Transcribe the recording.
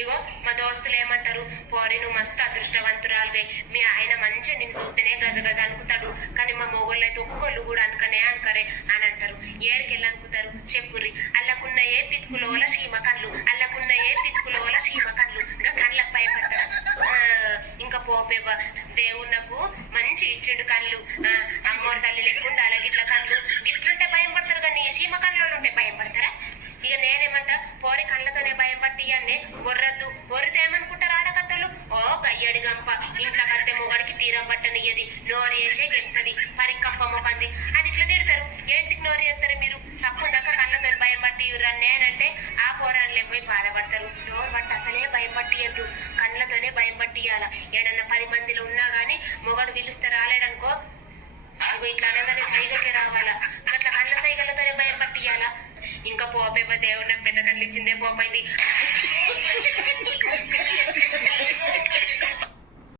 ఇగో మా దోస్తులు ఏమంటారు, పోరి నువ్వు మస్తు అదృష్టవంతురాలువే, మీ ఆయన మంచిగా నేను చూస్తేనే గజగజ అనుకుతాడు, కానీ మా మొగోళ్ళు అయితే ఒక్కళ్ళు కూడా అనుకనే అనుకరే అని అంటారు. ఏడికెళ్ళి అనుకుతారు చెప్పుర్రి. అల్లకున్న ఏ పితుకులోల సీమ కళ్ళు, అల్లకున్న ఏ పితుకులోల సీమ కళ్ళు, ఇంకా కళ్ళకు భయపడతారా? ఇంకా పోపేవ దేవునకు మంచి ఇచ్చిండు కళ్ళు, అమ్మోరు తల్లి లెక్కుండి అలాగే ఇట్లా కళ్ళు ఇట్లుంటే భయం పడతారు, కానీ సీమ కళ్ళు ఉంటే భయం పడతారా? ఇక నేనేమంటా, పోరి కళ్ళతోనే భయం పట్టి అన్నే ఒర్రద్దు. ఒర్రితే ఏమనుకుంటారు ఆడకట్టలు, ఓ గయ్యడి గంప, ఇంట్లో కడితే మొగడికి తీరం పట్టనియ్యది, నోరు వేసే గెలుతుంది, పరికంప మొకంది అని ఇట్లా తిడతారు. ఏంటికి నోరు చేస్తారు మీరు? సప్పు దాకా కళ్ళతో భయం పట్టి నేనంటే ఆ పోరాళ్ళే పోయి బాధపడతారు. నోరు పట్టి అసలే భయం పట్టియద్దు, కళ్ళతోనే భయం పట్టియాల. ఏడన్నా 10 మందిలో ఉన్నా గానీ మొగడు పిలుస్తే రాలేడనుకో, అగో ఇట్లా అనగానే సైగకే రావాలా, అట్లా కళ్ళ సైగలతోనే భయం పట్టియాలా. ఇంకా పోపేవ దేవుడు నాకు పెద్ద కళ్ళు ఇచ్చిందే పోపైంది.